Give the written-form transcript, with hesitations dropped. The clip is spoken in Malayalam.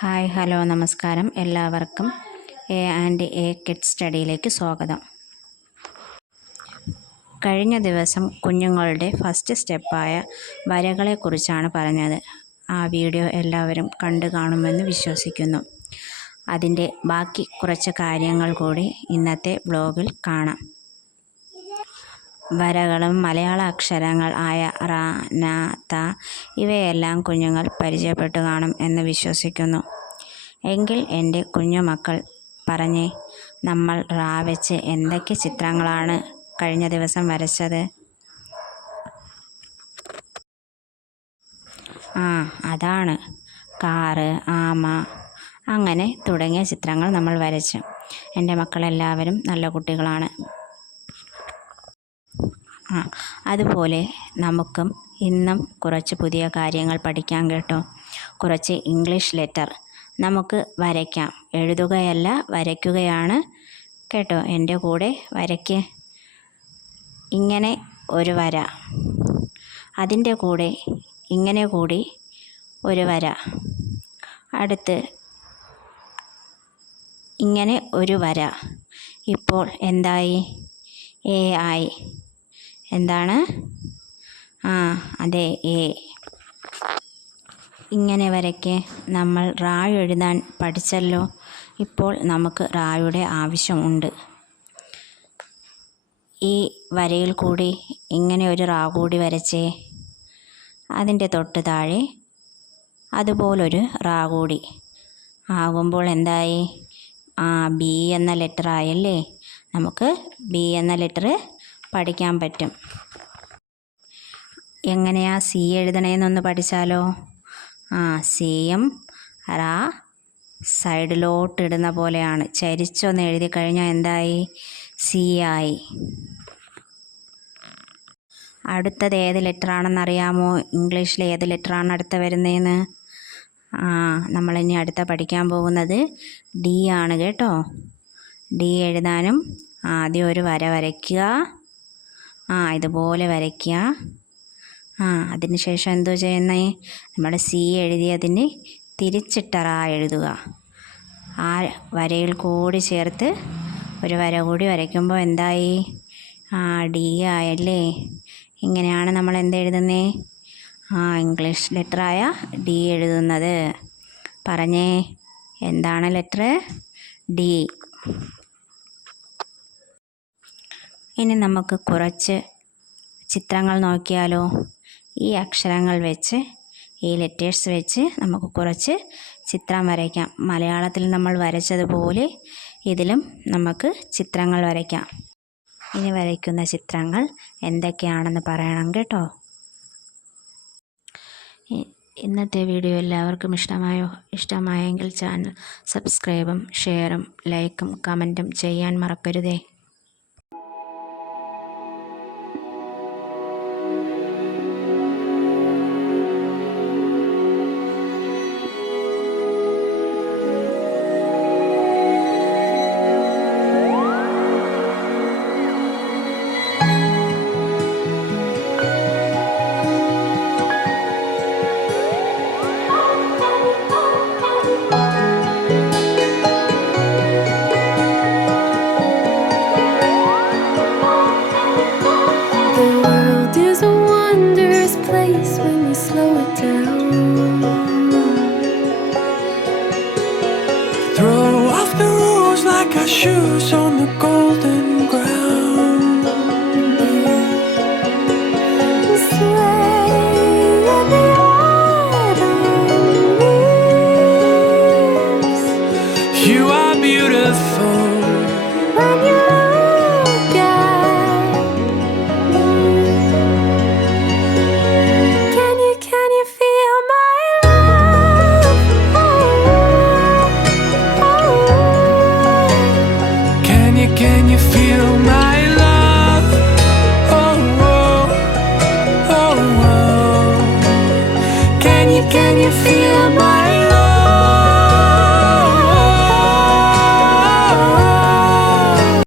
ഹായ് ഹലോ നമസ്കാരം. എല്ലാവർക്കും A&A കിഡ്സ് സ്റ്റഡിയിലേക്ക് സ്വാഗതം. കഴിഞ്ഞ ദിവസം കുഞ്ഞുങ്ങളുടെ ഫസ്റ്റ് സ്റ്റെപ്പായ വരകളെക്കുറിച്ചാണ് പറഞ്ഞത്. ആ വീഡിയോ എല്ലാവരും കണ്ടു കാണുമെന്ന് വിശ്വസിക്കുന്നു. അതിൻ്റെ ബാക്കി കുറച്ച് കാര്യങ്ങൾ കൂടി ഇന്നത്തെ വ്ലോഗിൽ കാണാം. വരകളും മലയാള അക്ഷരങ്ങൾ ആയ റ, ന, ത ഇവയെല്ലാം കുഞ്ഞുങ്ങൾ പരിചയപ്പെട്ടു കാണും എന്ന് വിശ്വസിക്കുന്നു. എങ്കിൽ എൻ്റെ കുഞ്ഞുമക്കൾ പറഞ്ഞേ, നമ്മൾ റാ വെച്ച് എന്തൊക്കെ ചിത്രങ്ങളാണ് കഴിഞ്ഞ ദിവസം വരച്ചത്? അതാണ് കാറ്, ആമ, അങ്ങനെ തുടങ്ങിയ ചിത്രങ്ങൾ നമ്മൾ വരച്ചു. എൻ്റെ മക്കളെല്ലാവരും നല്ല കുട്ടികളാണ്. അതുപോലെ നമുക്കും ഇന്നും കുറച്ച് പുതിയ കാര്യങ്ങൾ പഠിക്കാം കേട്ടോ. കുറച്ച് ഇംഗ്ലീഷ് ലെറ്റർ നമുക്ക് വരയ്ക്കാം. എഴുതുകയല്ല, വരയ്ക്കുകയാണ് കേട്ടോ. എൻ്റെ കൂടെ വരയ്ക്ക്. ഇങ്ങനെ ഒരു വര, അതിൻ്റെ കൂടെ ഇങ്ങനെ കൂടി ഒരു വര, അടുത്ത് ഇങ്ങനെ ഒരു വര. ഇപ്പോൾ എന്തായി? എ ആയി. എന്താണ്? അതെ, എ. ഇങ്ങനെ വരയ്ക്ക്. നമ്മൾ റാ എഴുതാൻ പഠിച്ചല്ലോ. ഇപ്പോൾ നമുക്ക് റായുടെ ആവശ്യമുണ്ട്. ഈ വരയിൽ കൂടി ഇങ്ങനെ ഒരു റാ കൂടി വരച്ചേ. അതിൻ്റെ തൊട്ട് താഴെ അതുപോലൊരു റാ കൂടി ആകുമ്പോൾ എന്തായി? ബി എന്ന ലെറ്റർ ആയല്ലേ. നമുക്ക് ബി എന്ന ലെറ്റർ പഠിക്കാൻ പറ്റും. എങ്ങനെയാ സി എഴുതണേന്നൊന്ന് പഠിച്ചാലോ? സിയും റാ സൈഡിലോട്ടിടുന്ന പോലെയാണ്. ചരിച്ചൊന്ന് എഴുതി കഴിഞ്ഞാൽ എന്തായി? സി ആയി. അടുത്തത് ഏത് ലെറ്ററാണെന്നറിയാമോ? ഇംഗ്ലീഷിൽ ഏത് ലെറ്ററാണ് അടുത്ത വരുന്നതെന്ന്? നമ്മളിനി അടുത്ത പഠിക്കാൻ പോകുന്നത് ഡി ആണ് കേട്ടോ. ഡി എഴുതാനും ആദ്യം ഒരു വര വരയ്ക്കുക. ഇതുപോലെ വരയ്ക്കുക. അതിന് ശേഷം എന്തോ ചെയ്യുന്നേ? നമ്മൾ സി എഴുതിയതിന് തിരിച്ചിട്ട റാ എഴുതുക. ആ വരയിൽ കൂടി ചേർത്ത് ഒരു വര കൂടി വരയ്ക്കുമ്പോൾ എന്തായി? ഡി ആയല്ലേ. ഇങ്ങനെയാണ് നമ്മൾ എന്തെഴുതുന്നേ? ഇംഗ്ലീഷ് ലെറ്ററായ ഡി എഴുതുന്നത്. പറഞ്ഞേ, എന്താണ് ലെറ്റർ? ഡി. ഇനി നമുക്ക് കുറച്ച് ചിത്രങ്ങൾ നോക്കിയാലോ? ഈ അക്ഷരങ്ങൾ വെച്ച്, ഈ ലെറ്റേഴ്സ് വെച്ച് നമുക്ക് കുറച്ച് ചിത്രം വരയ്ക്കാം. മലയാളത്തിൽ നമ്മൾ വരച്ചതുപോലെ ഇതിലും നമുക്ക് ചിത്രങ്ങൾ വരയ്ക്കാം. ഇനി വരയ്ക്കുന്ന ചിത്രങ്ങൾ എന്തൊക്കെയാണെന്ന് പറയണം കേട്ടോ. ഇന്നത്തെ വീഡിയോ എല്ലാവർക്കും ഇഷ്ടമായോ? ഇഷ്ടമായെങ്കിൽ ചാനൽ സബ്സ്ക്രൈബും ഷെയറും ലൈക്കും കമൻറ്റും ചെയ്യാൻ മറക്കരുതേ. Throw off the rules like our shoes on the golden